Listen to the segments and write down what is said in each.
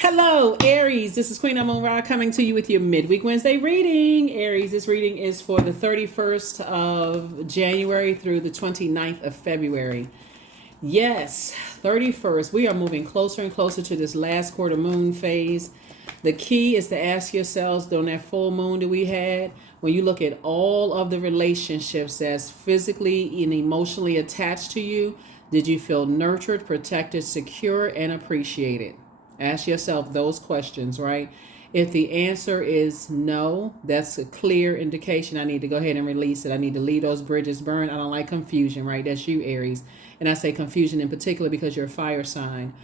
Hello, Aries. This is Queen Amun Ra coming to you with your midweek Wednesday reading. Aries, this reading is for the 31st of January through the 29th of February. Yes, 31st. We are moving closer and closer to this last quarter moon phase. The key is to ask yourselves during that full moon that we had, when you look at all of the relationships that's physically and emotionally attached to you, did you feel nurtured, protected, secure, and appreciated? Ask yourself those questions, right? If the answer is no, that's a clear indication I need to go ahead and release it. I need to leave those bridges burned. I don't like confusion, right? That's you, Aries. And I say confusion in particular because you're a fire sign.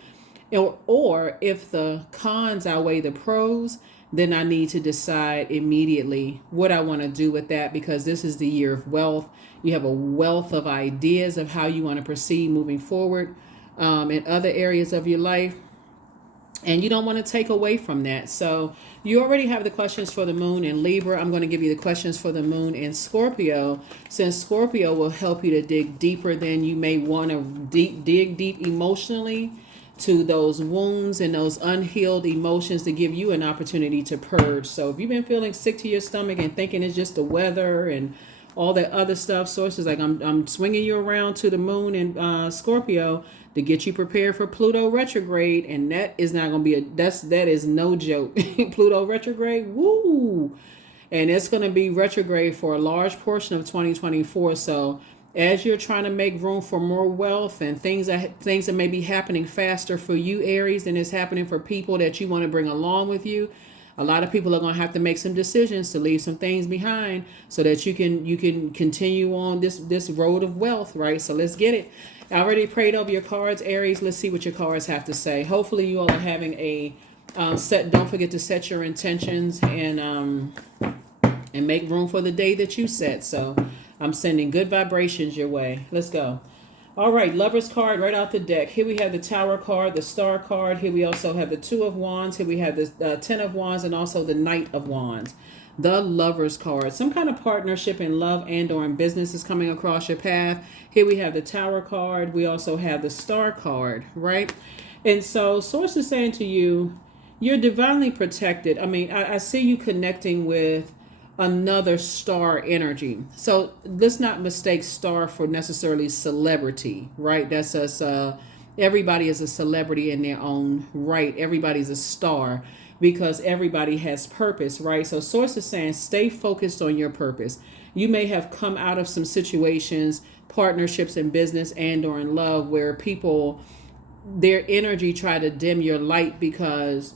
Or if the cons outweigh the pros, then I need to decide immediately what I want to do with that, because this is the year of wealth. You have a wealth of ideas of how you want to proceed moving forward in other areas of your life. And you don't want to take away from that. So you already have the questions for the moon in Libra. I'm going to give you the questions for the moon in Scorpio, since Scorpio will help you to dig deeper than you may want to dig deep emotionally to those wounds and those unhealed emotions, to give you an opportunity to purge. So if you've been feeling sick to your stomach and thinking it's just the weather and all that other stuff, sources like I'm swinging you around to the moon in Scorpio to get you prepared for Pluto retrograde, and that is not going to be that is no joke. Pluto retrograde, woo, and it's going to be retrograde for a large portion of 2024. So as you're trying to make room for more wealth and things that may be happening faster for you, Aries, than is happening for people that you want to bring along with you, a lot of people are going to have to make some decisions to leave some things behind so that you can continue on this road of wealth, right? So let's get it. I already prayed over your cards, Aries. Let's see what your cards have to say. Hopefully you all are having a set. Don't forget to set your intentions and make room for the day that you set. So I'm sending good vibrations your way. Let's go. All right, Lover's card right out the deck. Here we have the Tower card, the Star card. Here we also have the Two of Wands. Here we have the Ten of Wands, and also the Knight of Wands. The Lover's card. Some kind of partnership in love and or in business is coming across your path. Here we have the Tower card. We also have the Star card, right? And so Source is saying to you, you're divinely protected. I mean, I see you connecting with another star energy. So let's not mistake star for necessarily celebrity, right? That's us. Everybody is a celebrity in their own right. Everybody's a star because everybody has purpose, right? So Source is saying stay focused on your purpose. You may have come out of some situations, partnerships in business and or in love, where people, their energy try to dim your light because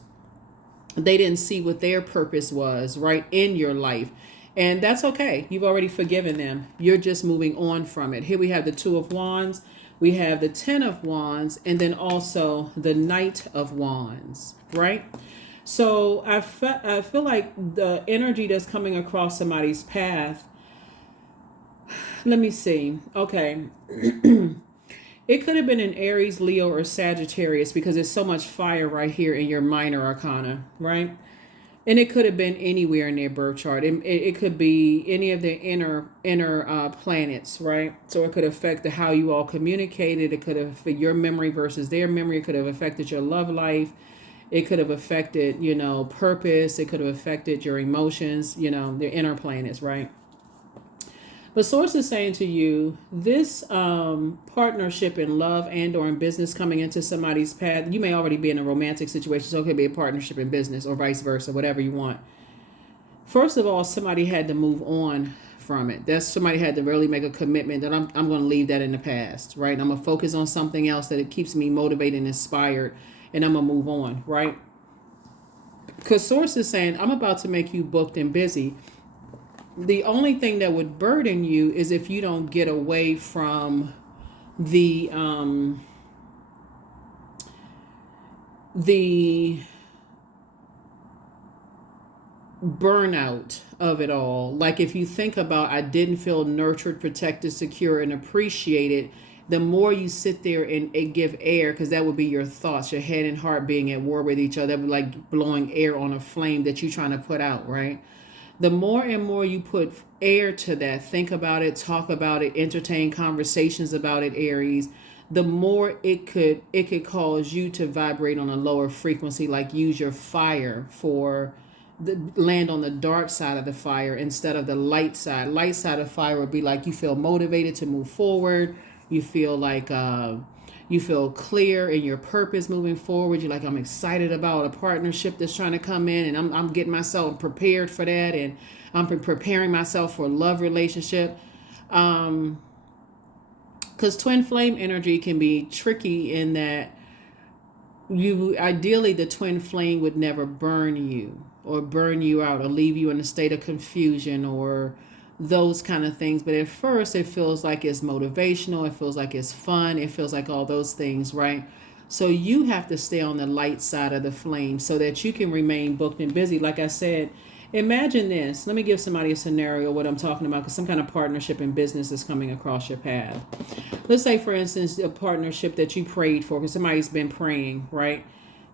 they didn't see what their purpose was, right, in your life. And that's okay. You've already forgiven them. You're just moving on from it. Here we have the Two of Wands. We have the Ten of Wands, and then also the Knight of Wands, right? So I feel like the energy that's coming across somebody's path, let me see. Okay. It could have been an Aries, Leo, or Sagittarius, because there's so much fire right here in your minor arcana, right? And it could have been anywhere in their birth chart. It could be any of the inner planets, right? So it could affect how you all communicated. It could affect your memory versus their memory. It could have affected your love life. It could have affected, purpose. It could have affected your emotions, the inner planets, right? But Source is saying to you, this partnership in love and or in business coming into somebody's path, you may already be in a romantic situation, so it could be a partnership in business or vice versa, whatever you want. First of all, somebody had to move on from it. Somebody had to really make a commitment that I'm going to leave that in the past, right? I'm going to focus on something else that it keeps me motivated and inspired, and I'm going to move on, right? Because Source is saying, I'm about to make you booked and busy. The only thing that would burden you is if you don't get away from the burnout of it all. Like if you think about, I didn't feel nurtured, protected, secure, and appreciated, the more you sit there and give air, because that would be your thoughts, your head and heart being at war with each other. That would be like blowing air on a flame that you're trying to put out, right? The more and more you put air to that, think about it, talk about it, entertain conversations about it, Aries, the more it could cause you to vibrate on a lower frequency, like use your fire for land on the dark side of the fire instead of the light side. Light side of fire would be like you feel motivated to move forward. You feel like you feel clear in your purpose moving forward. You're like, I'm excited about a partnership that's trying to come in, and I'm getting myself prepared for that, and I'm preparing myself for a love relationship. Because twin flame energy can be tricky in that you ideally the twin flame would never burn you or burn you out or leave you in a state of confusion or those kind of things. But at first it feels like it's motivational, it feels like it's fun, it feels like all those things, right? So you have to stay on the light side of the flame so that you can remain booked and busy. Like I said, imagine this. Let me give somebody a scenario what I'm talking about, because some kind of partnership in business is coming across your path. Let's say, for instance, a partnership that you prayed for, because somebody's been praying, right?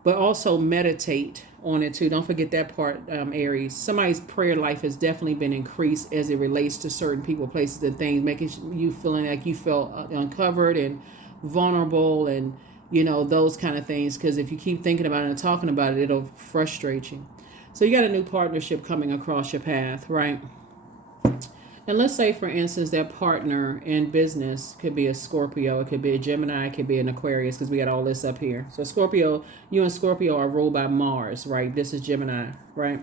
But also meditate on it too. Don't forget that part, Aries. Somebody's prayer life has definitely been increased as it relates to certain people, places, and things, making you feeling like you feel uncovered and vulnerable and, those kind of things. Because if you keep thinking about it and talking about it, it'll frustrate you. So you got a new partnership coming across your path, right? And let's say, for instance, that partner in business could be a Scorpio, it could be a Gemini, it could be an Aquarius, because we got all this up here. So Scorpio, you and Scorpio are ruled by Mars, right? This is Gemini, right?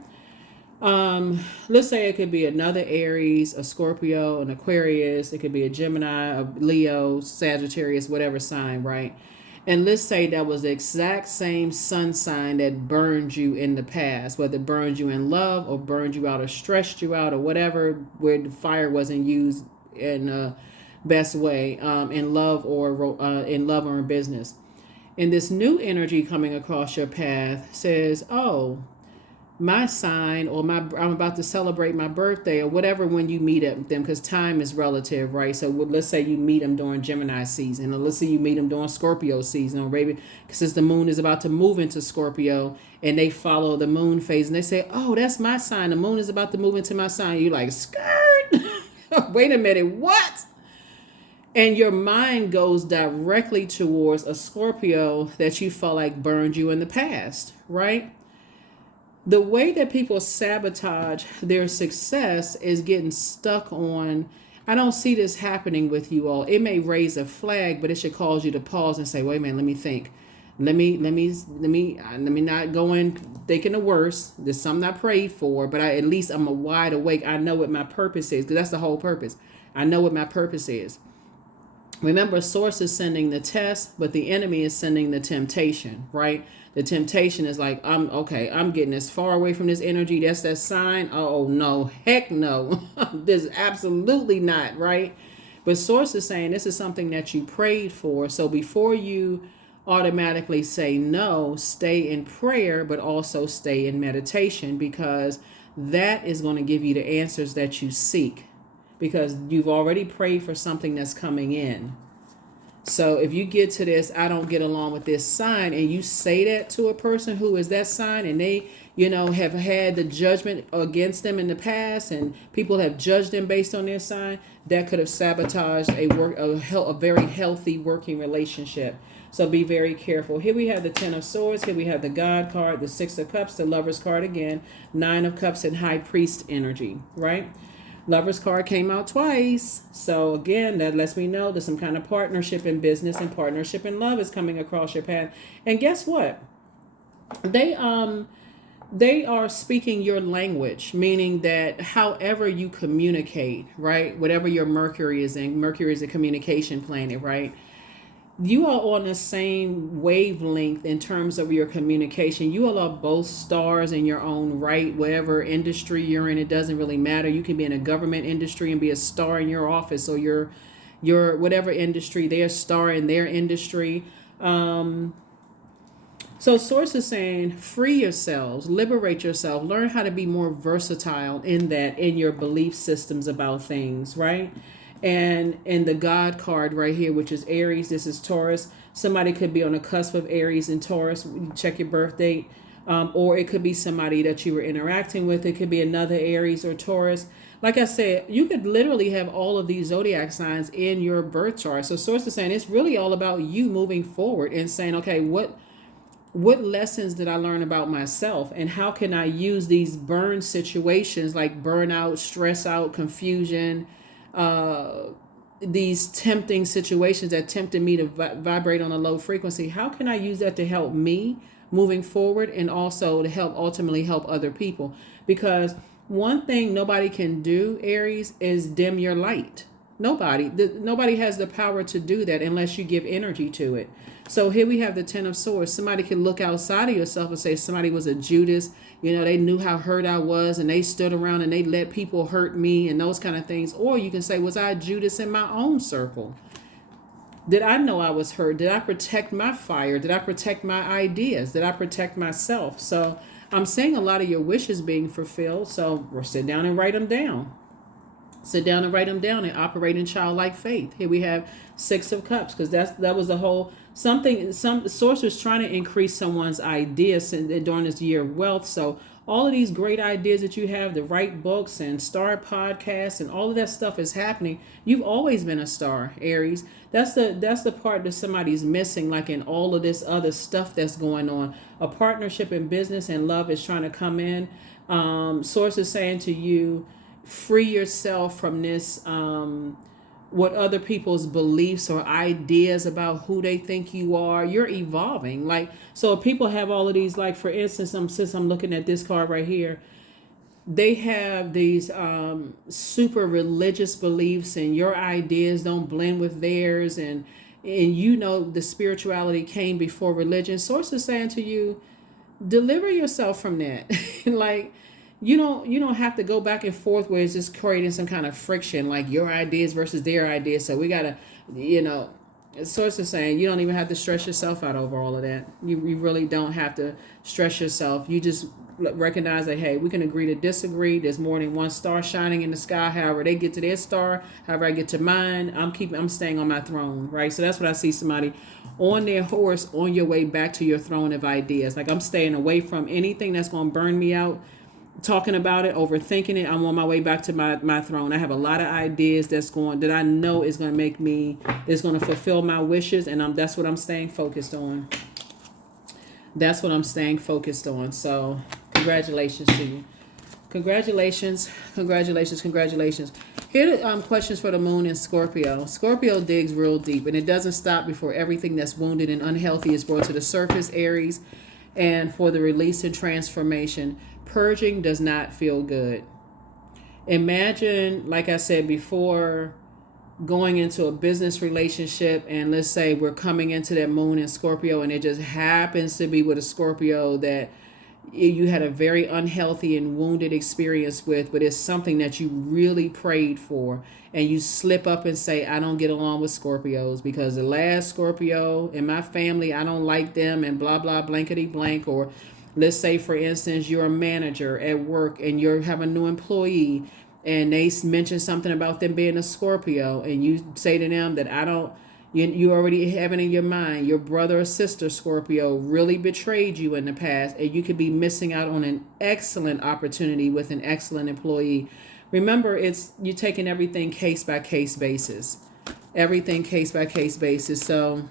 Let's say it could be another Aries, a Scorpio, an Aquarius. It could be a Gemini, a Leo, Sagittarius, whatever sign, right? And let's say that was the exact same sun sign that burned you in the past, whether it burned you in love or burned you out or stressed you out or whatever, where the fire wasn't used in the best way, in love or in business. And this new energy coming across your path says, oh, my sign or I'm about to celebrate my birthday or whatever when you meet up with them, because time is relative, right? So let's say you meet them during Gemini season, or let's say you meet them during Scorpio season, or maybe because the moon is about to move into Scorpio and they follow the moon phase and they say, oh, that's my sign. The moon is about to move into my sign. You're like, skirt. Wait a minute, what? And your mind goes directly towards a Scorpio that you felt like burned you in the past, right? The way that people sabotage their success is getting stuck on, I don't see this happening with you all. It may raise a flag, but it should cause you to pause and say, wait a minute, let me think. Let me not go in thinking the worst. There's something I prayed for, but at least I'm a wide awake. I know what my purpose is, because that's the whole purpose. I know what my purpose is. Remember, source is sending the test, but the enemy is sending the temptation, right? The temptation is like, I'm getting as far away from this energy. That's that sign. Oh, no, heck no. This is absolutely not, right? But source is saying this is something that you prayed for. So before you automatically say no, stay in prayer, but also stay in meditation, because that is going to give you the answers that you seek, because you've already prayed for something that's coming in. So if you get to this, I don't get along with this sign, and you say that to a person who is that sign, and they, have had the judgment against them in the past, and people have judged them based on their sign, that could have sabotaged a very healthy working relationship. So be very careful. Here we have the 10 of Swords. Here we have the God card, the 6 of Cups, the Lover's card again, 9 of Cups, and High Priest energy, right? Lover's card came out twice. So again, that lets me know that some kind of partnership in business and partnership in love is coming across your path. And guess what? They are speaking your language, meaning that however you communicate, right? Whatever your Mercury is in, Mercury is a communication planet, right? You are on the same wavelength in terms of your communication. You all are both stars in your own right. Whatever industry you're in, it doesn't really matter. You can be in a government industry and be a star in your office, or your whatever industry, they're a star in their industry. So source is saying, free yourselves, liberate yourself, learn how to be more versatile in your belief systems about things, right? And in the God card right here, which is Aries, this is Taurus. Somebody could be on the cusp of Aries and Taurus. Check your birth date. Or it could be somebody that you were interacting with. It could be another Aries or Taurus. like I said, you could literally have all of these zodiac signs in your birth chart. So source is saying it's really all about you moving forward and saying, okay, what lessons did I learn about myself, and how can I use these burn situations like burnout, stress out, confusion, uh, these tempting situations that tempted me to vibrate on a low frequency. How can I use that to help me moving forward, and also to help ultimately help other people? Because one thing nobody can do, Aries, is dim your light. Nobody has the power to do that unless you give energy to it. So here we have the Ten of Swords. Somebody can look outside of yourself and say somebody was a Judas. You know, they knew how hurt I was and they stood around and they let people hurt me and those kind of things. Or you can say, was I Judas in my own circle? Did I know I was hurt? Did I protect my fire? Did I protect my ideas? Did I protect myself? So I'm seeing a lot of your wishes being fulfilled. So sit down and write them down. Sit down and write them down and operate in childlike faith. Here we have Six of Cups, because that was the whole something. Some source was trying to increase someone's ideas during this year of wealth. So all of these great ideas that you have, the write books and start podcasts and all of that stuff is happening. You've always been a star, Aries. That's the part that somebody's missing, like in all of this other stuff that's going on. A partnership in business and love is trying to come in. Source is saying to you, free yourself from this, what other people's beliefs or ideas about who they think you are. You're evolving. Like, so people have all of these, like, for instance, since I'm looking at this card right here, they have these super religious beliefs, and your ideas don't blend with theirs, and you know the spirituality came before religion. Source is saying to you, deliver yourself from that. Like, you don't have to go back and forth where it's just creating some kind of friction, like your ideas versus their ideas. So we gotta, source is saying you don't even have to stress yourself out over all of that. You really don't have to stress yourself. You just recognize that, hey, we can agree to disagree. There's more than one star shining in the sky. However they get to their star, however I get to mine, I'm staying on my throne, right? So that's what I see, somebody on their horse on your way back to your throne of ideas. Like, I'm staying away from anything that's going to burn me out, talking about it, overthinking it. I'm on my way back to my throne. I have a lot of ideas that I know is going to make me, is going to fulfill my wishes, and that's what I'm staying focused on. That's what I'm staying focused on. So congratulations to you. Congratulations. Here are questions for the moon in Scorpio. Scorpio digs real deep, and it doesn't stop before everything that's wounded and unhealthy is brought to the surface, Aries. And for the release and transformation, purging does not feel good. Imagine, like I said before, going into a business relationship, and let's say we're coming into that moon in Scorpio, and it just happens to be with a Scorpio that you had a very unhealthy and wounded experience with, but it's something that you really prayed for, and you slip up and say, I don't get along with Scorpios because the last Scorpio in my family, I don't like them, and blah blah blankety blank. Or let's say, for instance, you're a manager at work and you have a new employee, and they mention something about them being a Scorpio, and you say to them that you already have it in your mind, your brother or sister Scorpio really betrayed you in the past, and you could be missing out on an excellent opportunity with an excellent employee. Remember, you're taking everything case by case basis. Everything case by case basis. So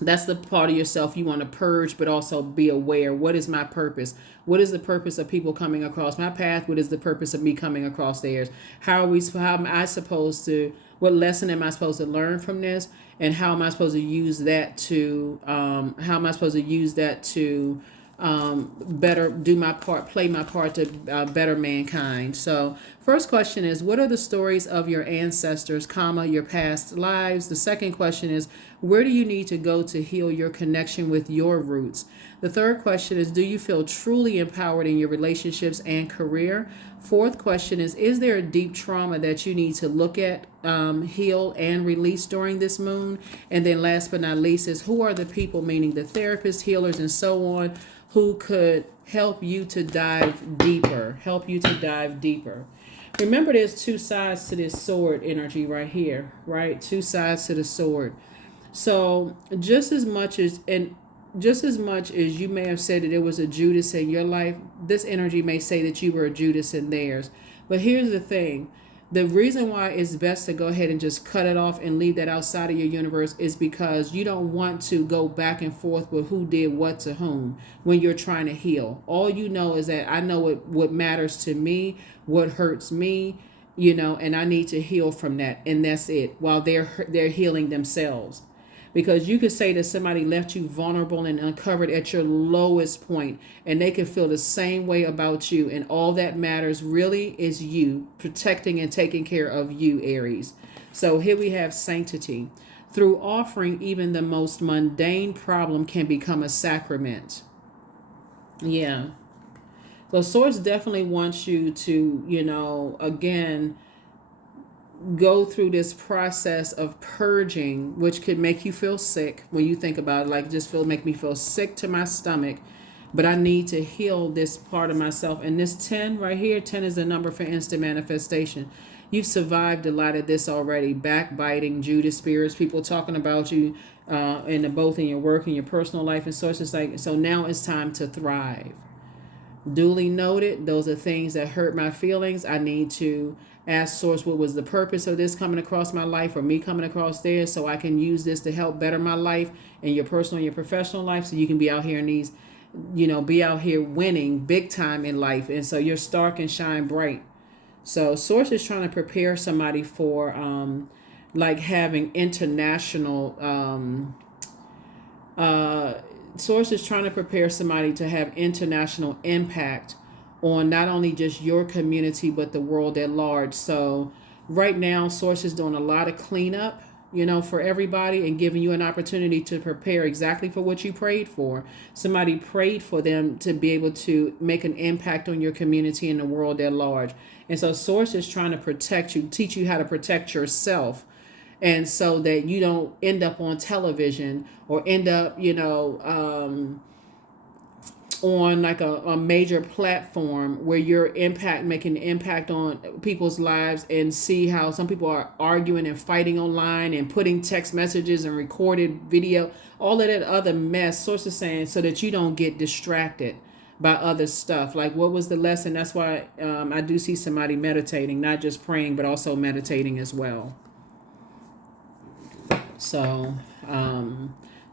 that's the part of yourself you want to purge, but also be aware. What is my purpose? What is the purpose of people coming across my path? What is the purpose of me coming across theirs? How am I supposed to, what lesson am I supposed to learn from this? And how am I supposed to use that to, better do my part, play my part to better mankind? So first question is, what are the stories of your ancestors, your past lives? The second question is, where do you need to go to heal your connection with your roots? The third question is, do you feel truly empowered in your relationships and career? Fourth question is there a deep trauma that you need to look at, heal, and release during this moon? And then last but not least is, who are the people, meaning the therapists, healers, and so on, who could help you to dive deeper, Remember, there's two sides to this sword energy right here, right? Two sides to the sword. So just as much as, and just as much as you may have said that there was a Judas in your life, this energy may say that you were a Judas in theirs. But here's the thing. The reason why it's best to go ahead and just cut it off and leave that outside of your universe is because you don't want to go back and forth with who did what to whom when you're trying to heal. All you know is that I know what matters to me, what hurts me, and I need to heal from that. And that's it, while they're healing themselves. Because you could say that somebody left you vulnerable and uncovered at your lowest point, and they can feel the same way about you. And all that matters really is you protecting and taking care of you, Aries. So here we have sanctity. Through offering, even the most mundane problem can become a sacrament. Yeah. So Source definitely wants you to, again, go through this process of purging, which could make you feel sick when you think about it, like make me feel sick to my stomach. But I need to heal this part of myself. And this 10 right here, 10 is the number for instant manifestation. You've survived a lot of this already. Backbiting, Judas spirits, people talking about you both in your work and your personal life. And so it's just like, so now it's time to thrive. Duly noted, those are things that hurt my feelings. I need to ask Source, what was the purpose of this coming across my life, or me coming across theirs, so I can use this to help better my life and your personal and your professional life, so you can be out here in these, be out here winning big time in life. And so your star can shine bright. So Source is trying to prepare somebody for like having international Source is trying to prepare somebody to have international impact on not only just your community, but the world at large. So right now, Source is doing a lot of cleanup, for everybody, and giving you an opportunity to prepare exactly for what you prayed for. Somebody prayed for them to be able to make an impact on your community and the world at large. And so Source is trying to protect you, teach you how to protect yourself. And so that you don't end up on television or end up, on like a major platform where you're making an impact on people's lives, and see how some people are arguing and fighting online and putting text messages and recorded video, all of that other mess. Source is saying so that you don't get distracted by other stuff. Like, what was the lesson? That's why I do see somebody meditating, not just praying, but also meditating as well. So,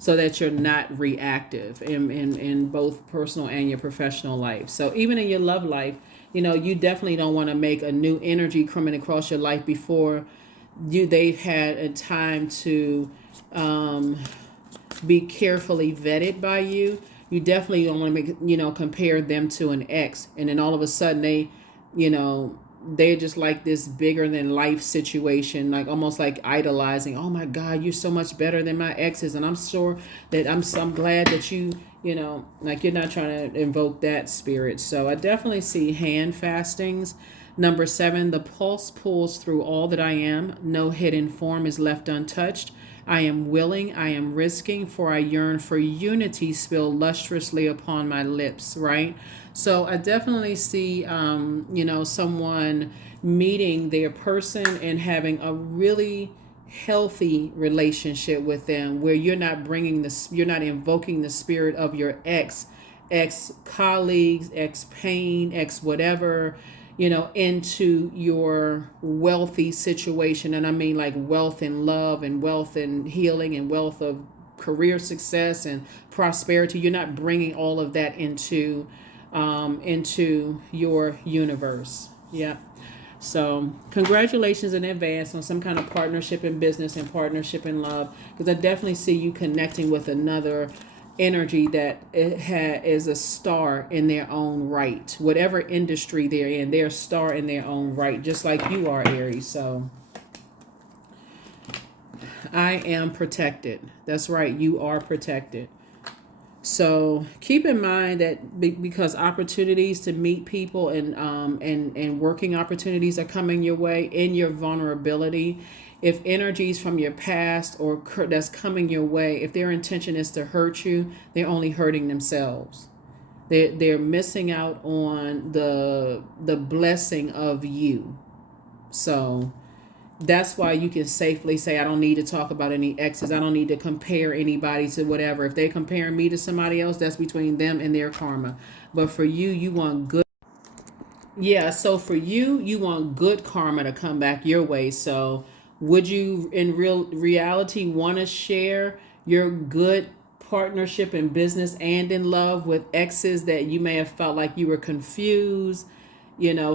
so that you're not reactive in both personal and your professional life. So even in your love life, you definitely don't want to make a new energy coming across your life before they've had a time to be carefully vetted by you. You definitely don't want to make, compare them to an ex, and then all of a sudden they're just like this bigger than life situation, like almost like idolizing. Oh my God, you're so much better than my exes. And I'm sure that I'm glad that like you're not trying to invoke that spirit. So I definitely see hand fastings. Number 7, the pulse pulls through all that I am. No hidden form is left untouched. I am willing, I am risking, for I yearn for unity spill lustrously upon my lips, right? So I definitely see, someone meeting their person and having a really healthy relationship with them, where you're not invoking the spirit of your ex colleagues, ex pain, ex whatever, into your wealthy situation. And I mean like wealth and love and wealth and healing and wealth of career success and prosperity. You're not bringing all of that into your universe. Yeah. So congratulations in advance on some kind of partnership in business and partnership in love, because I definitely see you connecting with another energy that is a star in their own right. Whatever industry they're in, they're a star in their own right, just like you are, Aries. So I am protected. That's right, you are protected. So keep in mind that because opportunities to meet people and working opportunities are coming your way in your vulnerability. If energies from your past or that's coming your way, if their intention is to hurt you, they're only hurting themselves. They're missing out on the blessing of you. So That's why you can safely say, I don't need to talk about any exes. I don't need to compare anybody to whatever. If they're comparing me to somebody else, that's between them and their karma. But for you, you want good. Yeah, so for you, you want good karma to come back your way. So would you in reality want to share your good partnership in business and in love with exes that you may have felt like you were confused,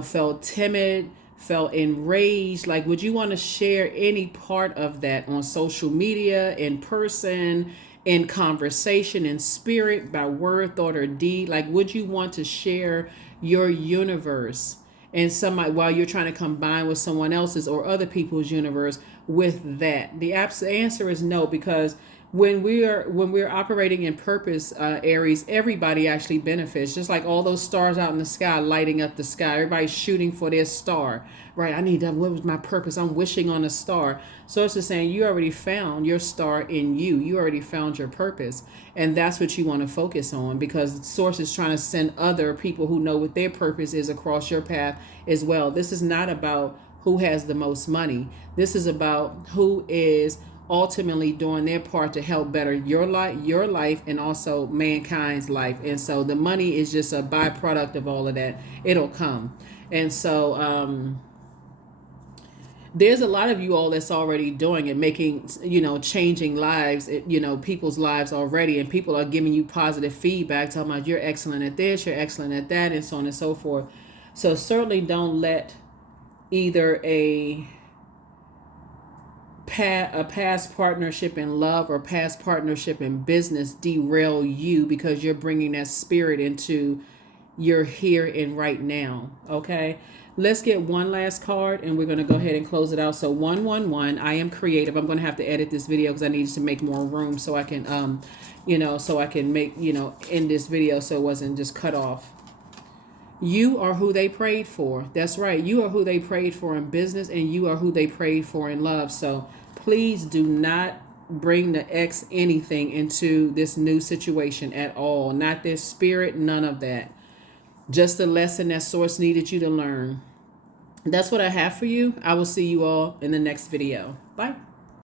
felt timid, felt enraged? Like, would you want to share any part of that on social media, in person, in conversation, in spirit, by word, thought, or deed? Like, would you want to share your universe and somebody while you're trying to combine with someone else's or other people's universe with that? The answer is no, because when we're operating in purpose, Aries, everybody actually benefits. Just like all those stars out in the sky lighting up the sky, everybody's shooting for their star, right? I need that. What was my purpose? I'm wishing on a star. So it's just saying you already found your star in you. You already found your purpose, and that's what you want to focus on, because Source is trying to send other people who know what their purpose is across your path as well. This is not about who has the most money. This is about who is ultimately doing their part to help better your life and also mankind's life. And so the money is just a byproduct of all of that. It'll come. And so there's a lot of you all that's already doing it, making, changing lives, people's lives already. And people are giving you positive feedback, talking about you're excellent at this, you're excellent at that, and so on and so forth. So certainly don't let either a past partnership in love or past partnership in business derail you, because you're bringing that spirit into your here and right now. Okay, let's get one last card and we're going to go ahead and close it out. So 111, I am creative. I'm going to have to edit this video because I needed to make more room so I can so I can make end this video so it wasn't just cut off. You are who they prayed for. That's right. You are who they prayed for in business, and you are who they prayed for in love. So please do not bring the ex anything into this new situation at all. Not their spirit, none of that. Just the lesson that Source needed you to learn. That's what I have for you. I will see you all in the next video. Bye.